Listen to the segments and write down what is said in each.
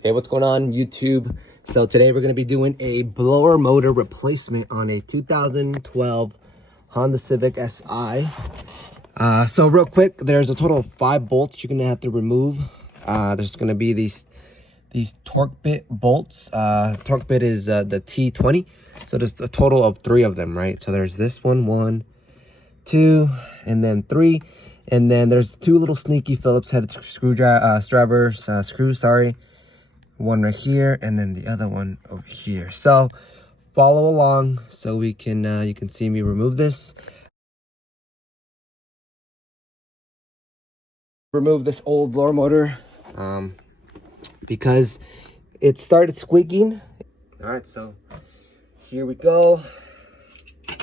Hey, what's going on YouTube? So today we're going to be doing a blower motor replacement on a 2012 Honda Civic Si. So real quick, there's a total of 5 bolts you're going to have to remove. There's going to be these torque bit bolts. Torque bit is the T20. So there's a total of 3 of them, right? So there's this one, 2, and then 3. And then there's 2 little sneaky Phillips headed screws, sorry. One right here, and then the other one over here. So follow along so we can you can see me remove this. Remove this old blower motor because it started squeaking. All right, so here we go.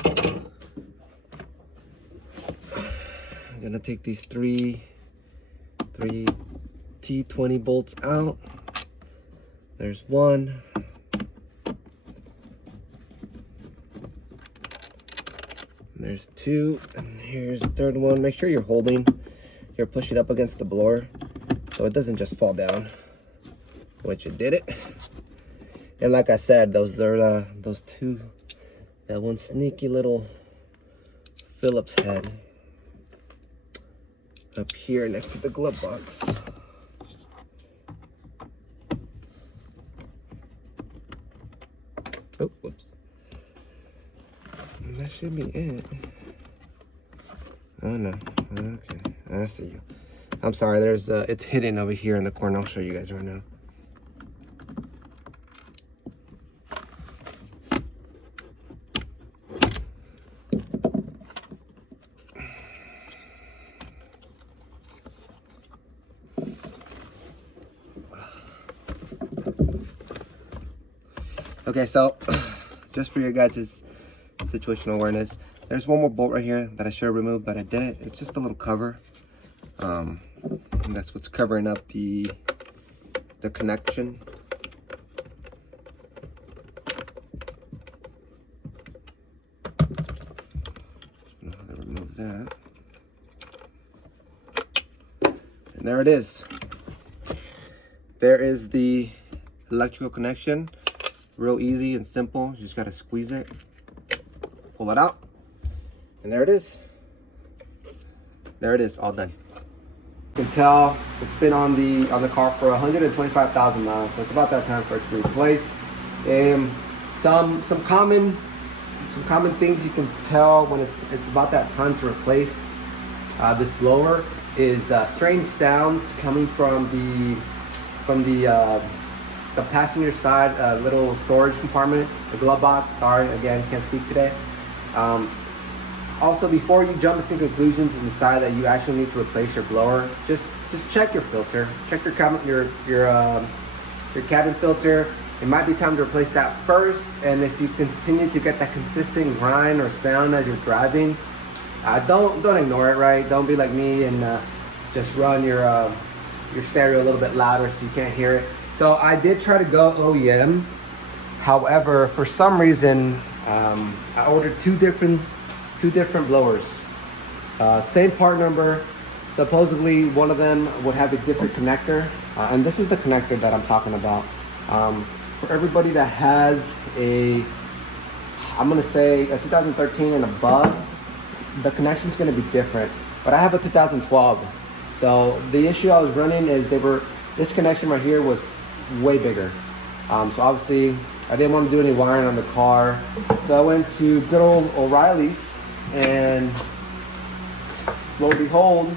I'm gonna take these three T20 bolts out. There's one. There's 2, and here's the 3rd one. Make sure you're pushing up against the blower so it doesn't just fall down, which it did it. And like I said, those are those 2, that one sneaky little Phillips head up here next to the glove box. Oh, whoops. And that should be it. Oh no. Okay. I see you. I'm sorry, there's it's hidden over here in the corner. I'll show you guys right now. Okay, so just for your guys' situational awareness, there's one more bolt right here that I should have removed, but I didn't. It's just a little cover. And that's what's covering up the connection. I'm gonna remove that. And there it is. There is the electrical connection. Real easy and simple. You just gotta squeeze it, pull it out, and there it is. There it is, all done. You can tell it's been on the car for 125,000 miles, so it's about that time for it to be replaced. Some common things you can tell when it's about that time to replace this blower is strange sounds coming from the passenger side little storage compartment, the glove box. Sorry, again, can't speak today. Also, before you jump into conclusions and decide that you actually need to replace your blower, just check your filter. Check your cabin filter. It might be time to replace that first. And if you continue to get that consistent grind or sound as you're driving, don't ignore it. Right? Don't be like me and just run your stereo a little bit louder so you can't hear it. So I did try to go OEM. However, for some reason, I ordered two different blowers. Same part number. Supposedly one of them would have a different connector. And this is the connector that I'm talking about. For everybody that has I'm gonna say a 2013 and above, the connection's gonna be different. But I have a 2012. So the issue I was running is this connection right here was way bigger. So obviously I didn't want to do any wiring on the car. So I went to good old O'Reilly's, and lo and behold,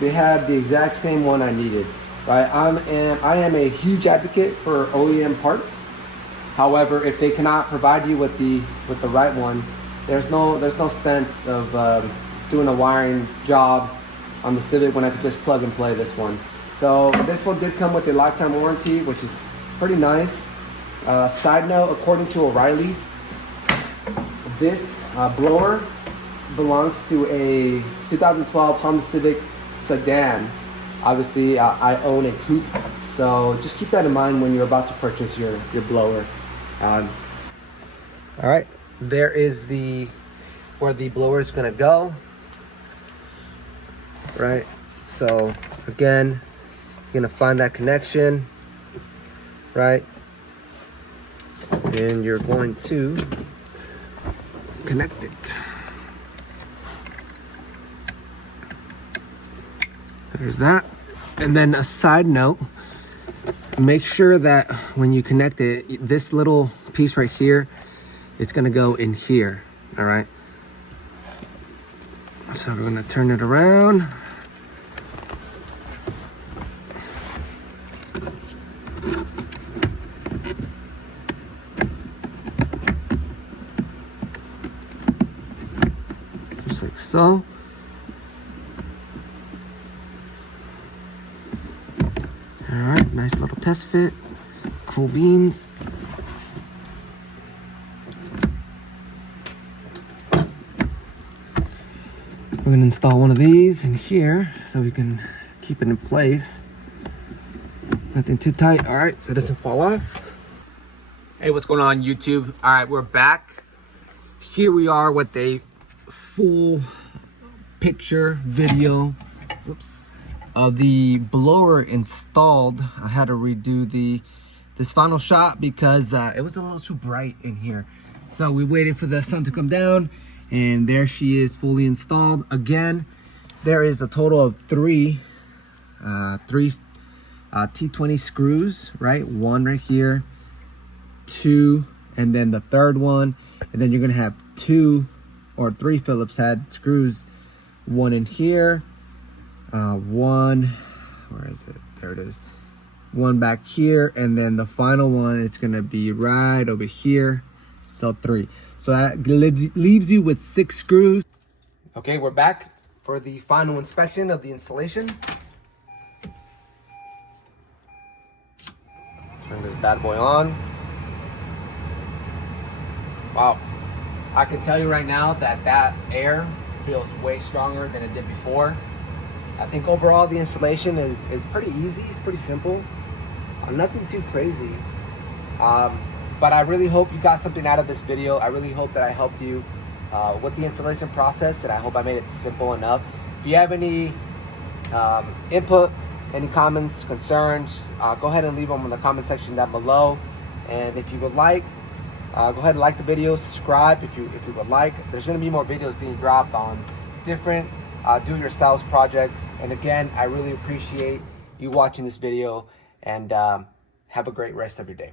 they had the exact same one I needed. Right? I am a huge advocate for OEM parts. However, if they cannot provide you with the right one, there's no sense of doing a wiring job on the Civic when I could just plug and play this one. So this one did come with a lifetime warranty, which is pretty nice. Side note, according to O'Reilly's, this blower belongs to a 2012 Honda Civic sedan. Obviously, I own a coupe, so just keep that in mind when you're about to purchase your blower. All right, there is where the blower is gonna go. Right, so again, you're gonna find that connection. right? And you're going to connect it. There's that. And then a side note, make sure that when you connect it, this little piece right here, it's gonna go in here, all right? So we're gonna turn it around. Just like so. All right, nice little test fit. Cool beans. We're gonna install one of these in here so we can keep it in place. Nothing too tight. All right, so it doesn't fall off. Hey, what's going on, YouTube? All right, we're back. Here we are with a full picture video, of the blower installed. I had to redo this final shot because it was a little too bright in here. So we waited for the sun to come down, and there she is, fully installed. Again, there is a total of three T20 screws, right? One right here, two, and then the third one. And then you're gonna have two or three Phillips head screws, one in here, one, where is it? There it is. One back here, and then the final one, it's gonna be right over here. So three. So that leaves you with 6 screws. Okay, we're back for the final inspection of the installation. Turn this bad boy on. Wow. I can tell you right now that air feels way stronger than it did before. I think overall the installation is pretty easy. It's pretty simple. Nothing too crazy. But I really hope you got something out of this video. I really hope that I helped you with the installation process, and I hope I made it simple enough. If you have any input, any comments, concerns, go ahead and leave them in the comment section down below. And if you would like, go ahead and like the video, subscribe if you would like. There's going to be more videos being dropped on different do-it-yourself projects. And again, I really appreciate you watching this video, and have a great rest of your day.